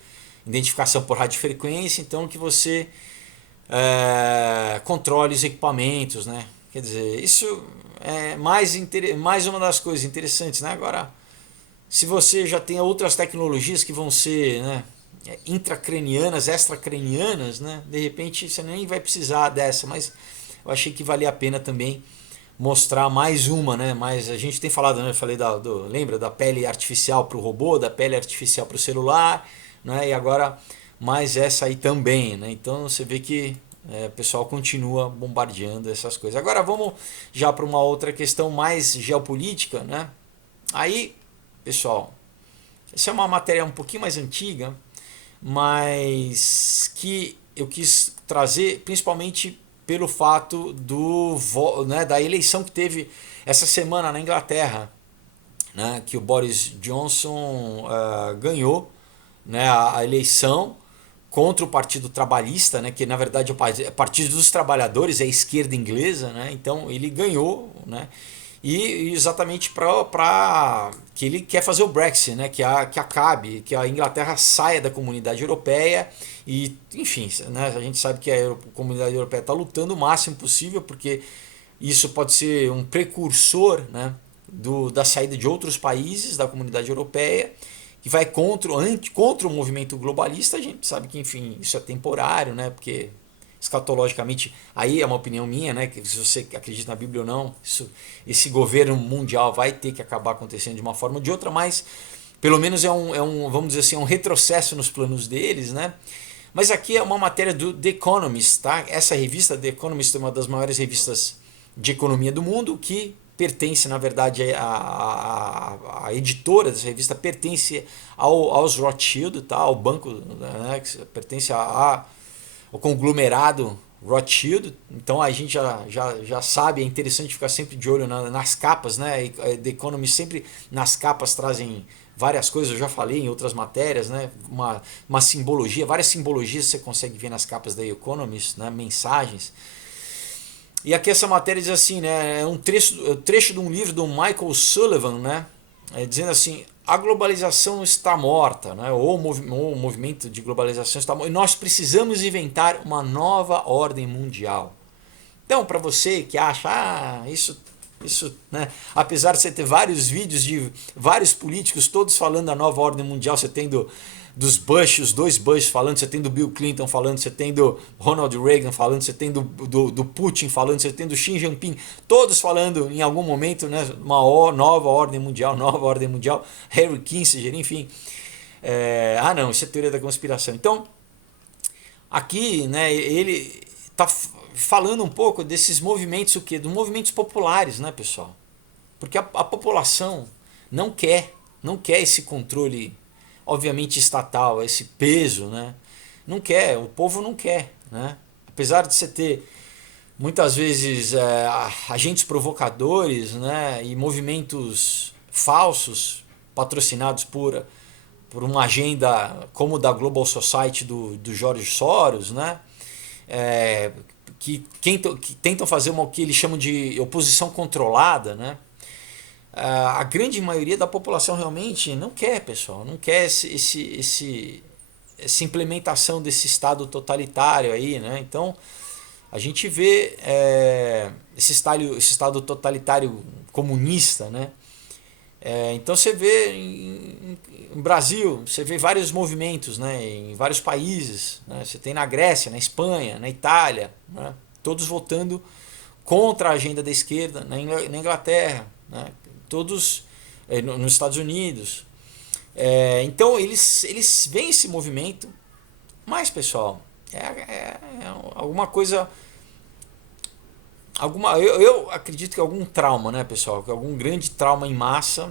identificação por radiofrequência, então que você controle os equipamentos, né? Quer dizer, isso é mais uma das coisas interessantes, né? Agora, se você já tem outras tecnologias que vão ser, né, intracranianas, extracranianas, né? De repente você nem vai precisar dessa, mas eu achei que valia a pena também mostrar mais uma, né? Mas a gente tem falado, né? Eu falei lembra da pele artificial para o robô, da pele artificial para o celular, né? E agora mais essa aí também, né? Então você vê que o pessoal continua bombardeando essas coisas. Agora vamos já para uma outra questão mais geopolítica, né? Aí, pessoal, essa é uma matéria um pouquinho mais antiga, mas que eu quis trazer principalmente pelo fato da eleição que teve essa semana na Inglaterra, né, que o Boris Johnson ganhou, né, a eleição contra o Partido Trabalhista, né, que na verdade é o Partido dos Trabalhadores, é a esquerda inglesa, né, então ele ganhou, né, e exatamente para que ele quer fazer o Brexit, né, que acabe, que a Inglaterra saia da comunidade europeia e, enfim, né, a gente sabe que a comunidade europeia está lutando o máximo possível porque isso pode ser um precursor, né, da saída de outros países da comunidade europeia, que vai contra o movimento globalista. A gente sabe que, enfim, isso é temporário, né, porque escatologicamente, aí é uma opinião minha, né, que se você acredita na Bíblia ou não, esse governo mundial vai ter que acabar acontecendo de uma forma ou de outra, mas pelo menos vamos dizer assim, um retrocesso nos planos deles, né? Mas aqui é uma matéria do The Economist, tá? Essa revista, The Economist, é uma das maiores revistas de economia do mundo, que pertence, na verdade, a editora dessa revista pertence aos Rothschild, tá? Ao banco, né? Que pertence ao conglomerado Rothschild. Então a gente já sabe, é interessante ficar sempre de olho nas capas, né? The Economist sempre nas capas trazem várias coisas, eu já falei em outras matérias, né? Uma simbologia, várias simbologias você consegue ver nas capas da Economist, né? Mensagens. E aqui essa matéria diz assim, né? É um trecho de um livro do Michael Sullivan, né? Dizendo assim: a globalização está morta, né? Ou o movimento de globalização está morto, e nós precisamos inventar uma nova ordem mundial. Então, para você que acha, isso, né? Apesar de você ter vários vídeos de vários políticos todos falando da nova ordem mundial, você tem dos Bush, os dois Bush falando, você tem do Bill Clinton falando, você tem do Ronald Reagan falando, você tem do Putin falando, você tem do Xi Jinping, todos falando em algum momento, né, uma nova ordem mundial, Harry Kissinger, enfim. Não, isso é teoria da conspiração. Então, aqui, né, ele está falando um pouco desses movimentos, dos movimentos populares, né, pessoal? Porque a população não quer esse controle, obviamente, estatal, esse peso, né? Não quer, o povo não quer, né? Apesar de você ter muitas vezes agentes provocadores, né, e movimentos falsos patrocinados por uma agenda como da Global Society do George Soros, né, que tentam fazer o que eles chamam de oposição controlada, né? A grande maioria da população realmente não quer, pessoal, não quer essa implementação desse Estado totalitário aí, né? Então a gente vê esse Estado totalitário comunista, né? Então você vê no Brasil, você vê vários movimentos, né, em vários países, né? Você tem na Grécia, na Espanha, na Itália, né? Todos votando contra a agenda da esquerda, na Inglaterra, né? Todos nos Estados Unidos. Então eles veem esse movimento, mas, pessoal, alguma coisa, eu acredito que algum trauma, né, pessoal, que algum grande trauma em massa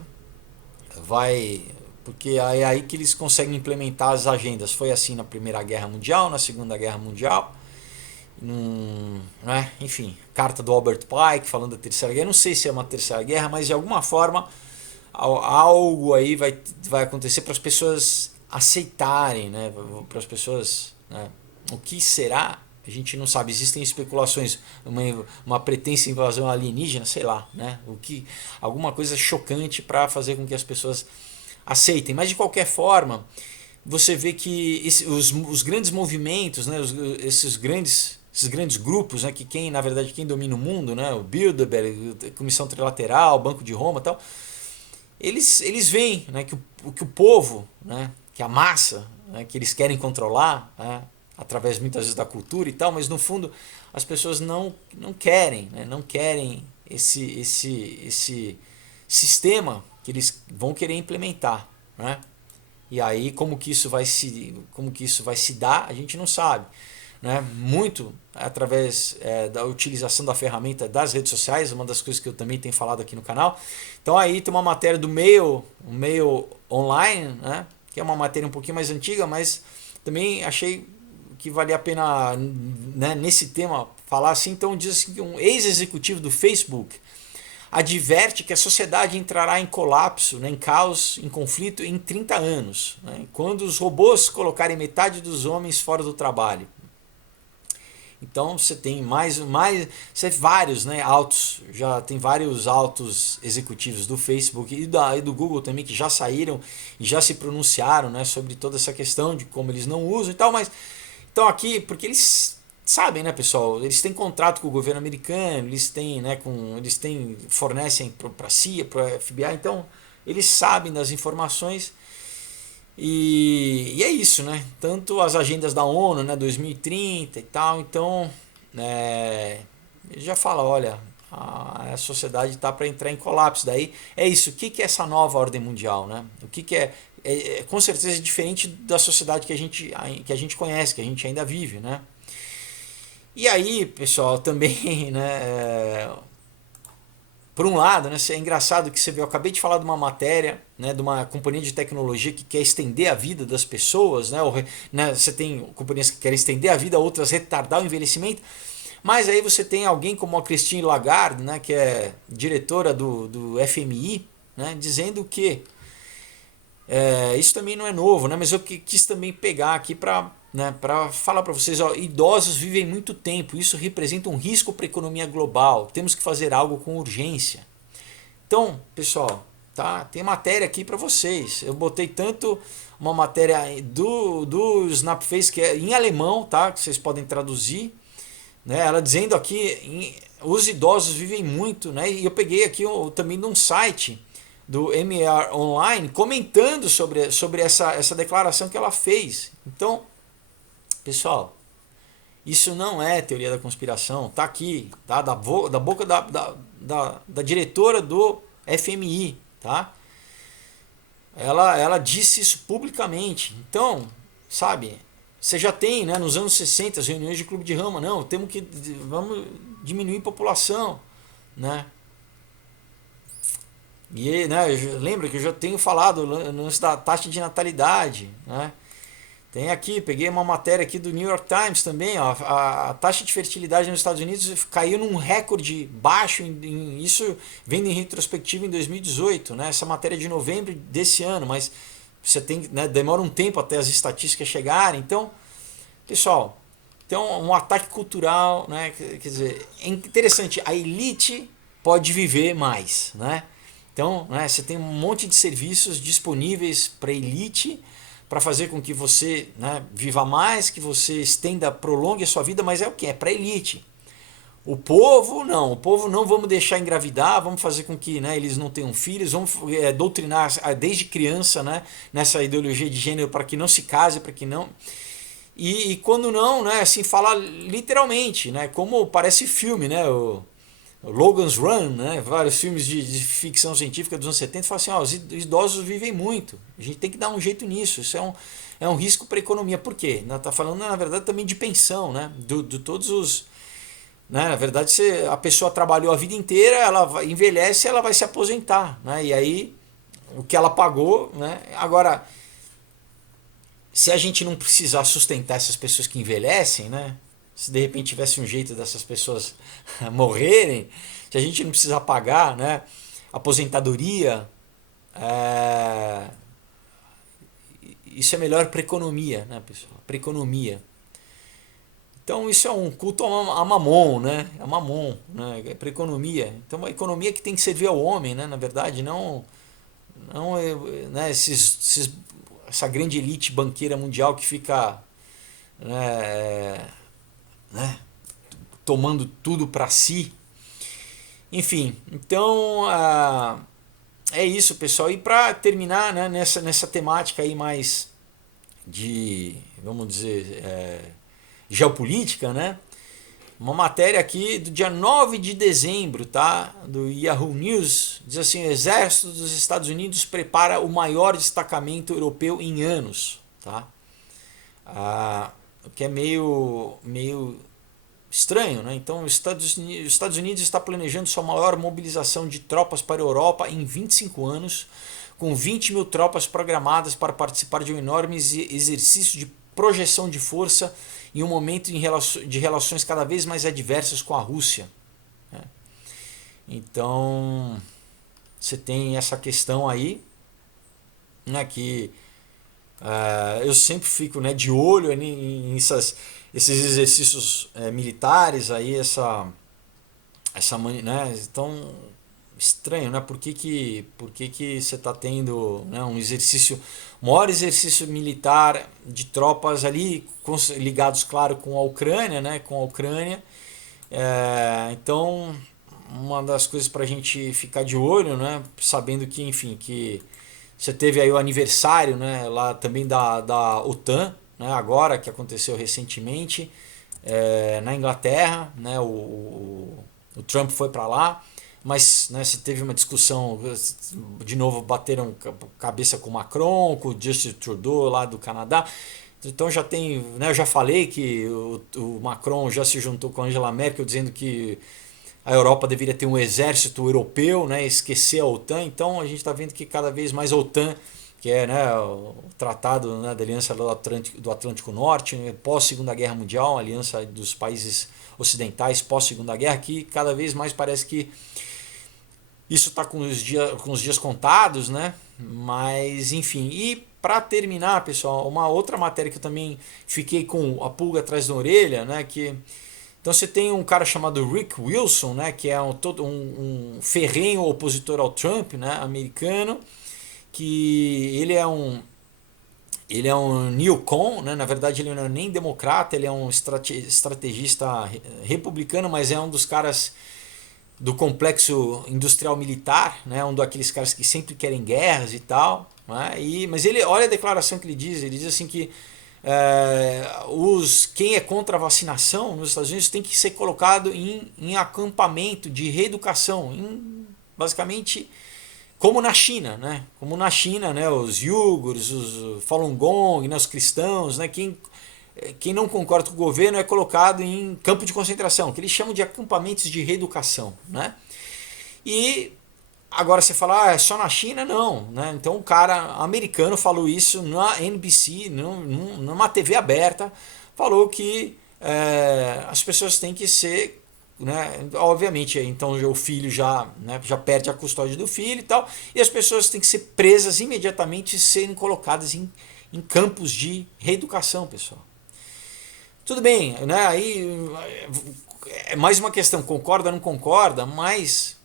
porque é aí que eles conseguem implementar as agendas. Foi assim na Primeira Guerra Mundial, na Segunda Guerra Mundial, né? Enfim, carta do Albert Pike falando da Terceira Guerra. Não sei se é uma Terceira Guerra, mas de alguma forma algo aí vai acontecer para as pessoas aceitarem, né? Para as pessoas, né? O que será? A gente não sabe. Existem especulações, uma pretensa invasão alienígena, sei lá, né? Alguma coisa chocante para fazer com que as pessoas aceitem. Mas de qualquer forma, você vê que os grandes movimentos, né? Esses grandes grupos, né, que na verdade quem domina o mundo, né, o Bilderberg, a Comissão Trilateral, o Banco de Roma, tal, eles veem, né, que o povo, né, que a massa, né, que eles querem controlar, né, através muitas vezes da cultura e tal, mas no fundo as pessoas não querem, né, não querem esse sistema que eles vão querer implementar, né? E aí como que isso vai se dar, a gente não sabe. né, muito através da utilização da ferramenta das redes sociais, uma das coisas que eu também tenho falado aqui no canal. Então aí tem uma matéria do Mail, o Mail Online, né, que é uma matéria um pouquinho mais antiga, mas também achei que valia a pena, né, nesse tema falar assim. Então diz assim, que um ex-executivo do Facebook adverte que a sociedade entrará em colapso, né, em caos, em conflito em 30 anos, né, quando os robôs colocarem metade dos homens fora do trabalho. Então você tem você tem vários, né, já tem vários altos executivos do Facebook e do Google também que já saíram e já se pronunciaram, né, sobre toda essa questão de como eles não usam e tal, mas então aqui, porque eles sabem, né, pessoal, eles têm contrato com o governo americano, fornecem para a CIA, para a FBI, então eles sabem das informações e é isso, né? Tanto as agendas da ONU, né, 2030 e tal, então ele já fala, olha, a sociedade está para entrar em colapso. Daí é isso. O que é essa nova ordem mundial, né? O que é com certeza diferente da sociedade que a gente conhece, que a gente ainda vive, né? E aí, pessoal, também, né, por um lado, né, é engraçado que você vê, eu acabei de falar de uma matéria, né, de uma companhia de tecnologia que quer estender a vida das pessoas, né, você tem companhias que querem estender a vida, outras retardar o envelhecimento, mas aí você tem alguém como a Christine Lagarde, né, que é diretora do FMI, né, dizendo que isso também não é novo, né, mas eu quis também pegar aqui para, né, falar para vocês, ó, idosos vivem muito tempo, isso representa um risco para a economia global, temos que fazer algo com urgência. Então, pessoal, tá, tem matéria aqui para vocês, eu botei tanto uma matéria do Snapface, que é em alemão, tá, que vocês podem traduzir, né, ela dizendo aqui, os idosos vivem muito, né, e eu peguei aqui também num site do MR Online comentando sobre essa declaração que ela fez. Então, pessoal, isso não é teoria da conspiração, tá aqui, tá? Da boca da diretora do FMI, tá? Ela disse isso publicamente. Então, sabe, você já tem, né, nos anos 60 as reuniões de clube de rama, não, vamos diminuir a população, né? E, né, lembra que eu já tenho falado da taxa de natalidade, né? Tem aqui, peguei uma matéria aqui do New York Times também, ó, a taxa de fertilidade nos Estados Unidos caiu num recorde baixo, isso vem em retrospectiva em 2018, né? Essa matéria é de novembro desse ano, mas você tem, né, demora um tempo até as estatísticas chegarem. Então, pessoal, tem um ataque cultural, né? Quer dizer, é interessante, a elite pode viver mais, né? Então, né, você tem um monte de serviços disponíveis para a elite, para fazer com que você, né, viva mais, que você prolongue a sua vida, mas é o que? É para a elite. O povo não vamos deixar engravidar, vamos fazer com que, né, eles não tenham filhos, vamos doutrinar desde criança, né, nessa ideologia de gênero para que não se case, para que não... E quando não, né, assim, fala literalmente, né, como parece filme, né, o Logan's Run, né, vários filmes de ficção científica dos anos 70, falam assim, ó, os idosos vivem muito, a gente tem que dar um jeito nisso, isso é um risco para a economia. Por quê? Está falando, na verdade, também de pensão, né, de todos os... Né, na verdade, a pessoa trabalhou a vida inteira, ela envelhece, ela vai se aposentar, né, e aí o que ela pagou, né, agora, se a gente não precisar sustentar essas pessoas que envelhecem, né, se de repente tivesse um jeito dessas pessoas morrerem, se a gente não precisar pagar, né, aposentadoria, isso é melhor para a economia, né, pessoal? Para a economia. Então isso é um culto a Mamon, né? É Mamon, né? É para a economia. Então a economia que tem que servir ao homem, né? Na verdade, não né, essa grande elite banqueira mundial que fica, né, tomando tudo para si. Enfim, então é isso, pessoal. E para terminar, né, nessa temática aí mais de, vamos dizer, geopolítica, né? Uma matéria aqui do dia 9 de dezembro, tá? Do Yahoo News, diz assim: o exército dos Estados Unidos prepara o maior destacamento europeu em anos, tá? meio estranho, né? Então, os Estados Unidos está planejando sua maior mobilização de tropas para a Europa em 25 anos, com 20 mil tropas programadas para participar de um enorme exercício de projeção de força em um momento de relações cada vez mais adversas com a Rússia, né? Então, você tem essa questão aí, né, que eu sempre fico, né, de olho esses exercícios militares aí, né, então estranho, né? Por que você está tendo, né, maior exercício militar de tropas ali ligados, claro, com a Ucrânia, né, então uma das coisas para a gente ficar de olho, né, sabendo que, enfim, que você teve aí o aniversário, né, lá também da OTAN, né, agora que aconteceu recentemente, na Inglaterra, né, o Trump foi para lá, mas, né, se teve uma discussão, de novo bateram cabeça com o Macron, com o Justin Trudeau lá do Canadá. Então já tem, né, eu já falei que o Macron já se juntou com a Angela Merkel dizendo que a Europa deveria ter um exército europeu, né, esquecer a OTAN. Então a gente está vendo que cada vez mais a OTAN, que é, né, o tratado, né, da Aliança do Atlântico Norte, né, pós Segunda Guerra Mundial, a aliança dos países ocidentais pós Segunda Guerra, que cada vez mais parece que isso está com os dias contados, né? Mas enfim, e para terminar, pessoal, uma outra matéria que eu também fiquei com a pulga atrás da orelha, né, que então você tem um cara chamado Rick Wilson, né, que é um ferrenho opositor ao Trump, né, americano, que ele é um neocon, né, na verdade ele não é nem democrata, ele é um estrategista republicano, mas é um dos caras do complexo industrial militar, né, um daqueles caras que sempre querem guerras e tal, né, mas ele, olha a declaração que ele diz assim que quem é contra a vacinação nos Estados Unidos tem que ser colocado em acampamento de reeducação, basicamente como na China, né? Como na China, né? Os iugures, os Falun Gong, né? Os cristãos, né? Quem não concorda com o governo é colocado em campo de concentração, que eles chamam de acampamentos de reeducação, né? E agora você fala, é só na China? Não, né? Então um cara americano falou isso na NBC, numa TV aberta, falou que as pessoas têm que ser, né, obviamente, então o filho já, né, já perde a custódia do filho e tal, e as pessoas têm que ser presas imediatamente e serem colocadas em campos de reeducação, pessoal. Tudo bem, né? Aí é mais uma questão, concorda ou não concorda, mas,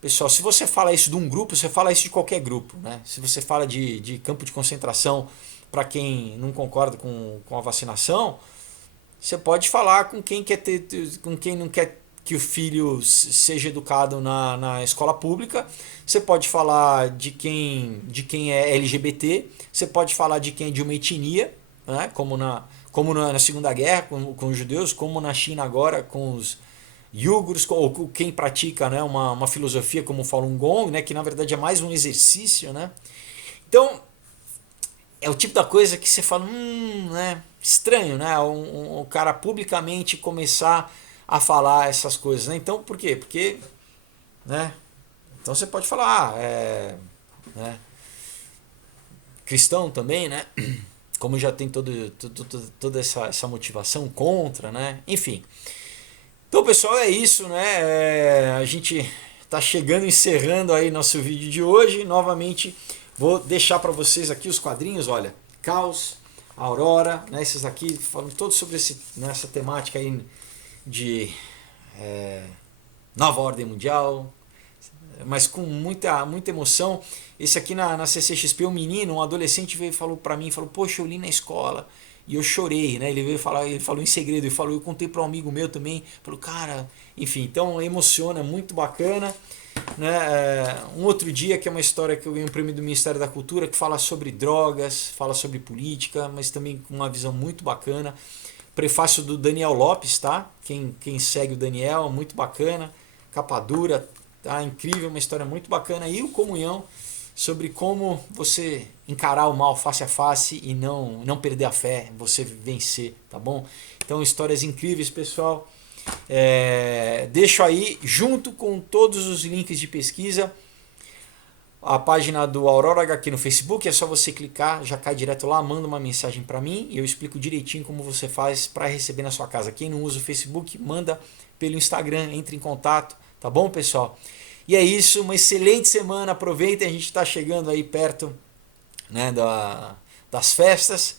pessoal, se você fala isso de um grupo, você fala isso de qualquer grupo, né? Se você fala de campo de concentração para quem não concorda com a vacinação, você pode falar com quem não quer que o filho seja educado na escola pública, você pode falar de quem é LGBT, você pode falar de quem é de uma etnia, né? Como na Segunda Guerra com os judeus, como na China agora com os iugures, ou quem pratica, né, uma filosofia como o Falun Gong, né, que na verdade é mais um exercício, né? Então é o tipo da coisa que você fala, né, estranho, né, um cara publicamente começar a falar essas coisas, né? Então por quê? Porque, né, então você pode falar, né, cristão também, né? Como já tem toda essa motivação contra, né? Enfim. Então, pessoal, é isso, né? A gente está encerrando aí nosso vídeo de hoje. Novamente, vou deixar para vocês aqui os quadrinhos, olha. Caos, Aurora, né? Esses aqui falam todos sobre essa temática aí de nova ordem mundial, mas com muita emoção. Esse aqui na CCXP, um adolescente veio e falou para mim, poxa, eu li na escola e eu chorei, né? Ele veio falar, ele falou em segredo, eu contei para um amigo meu também, falou, cara, enfim, então emociona, muito bacana, né? Um outro dia, que é uma história que eu ganhei um prêmio do Ministério da Cultura, que fala sobre drogas, fala sobre política, mas também com uma visão muito bacana. Prefácio do Daniel Lopes, tá? Quem segue o Daniel, muito bacana, capa dura, tá? Incrível, uma história muito bacana. E o Comunhão, sobre como você encarar o mal face a face e não perder a fé, você vencer, tá bom? Então, histórias incríveis, pessoal. Deixo aí, junto com todos os links de pesquisa, a página do Aurora HQ no Facebook. É só você clicar, já cai direto lá, manda uma mensagem para mim e eu explico direitinho como você faz para receber na sua casa. Quem não usa o Facebook, manda pelo Instagram, entre em contato, tá bom, pessoal? E é isso, uma excelente semana, aproveitem, a gente está chegando aí perto, né, das festas,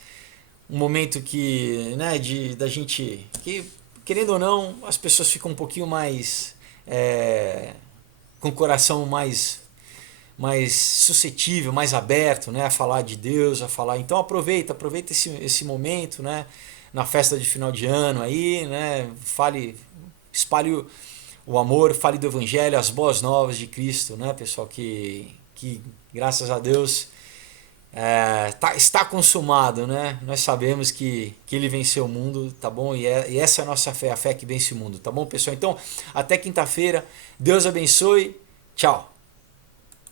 um momento que, né, da gente, que querendo ou não, as pessoas ficam um pouquinho mais, com o coração mais suscetível, mais aberto, né, a falar de Deus, a falar. Então aproveita esse momento, né, na festa de final de ano aí, né, espalhe o amor, fale do evangelho, as boas novas de Cristo, né, pessoal, que graças a Deus está consumado, né? Nós sabemos que ele venceu o mundo, tá bom? E essa é a nossa fé, a fé que vence o mundo, tá bom, pessoal? Então, até quinta-feira, Deus abençoe, tchau!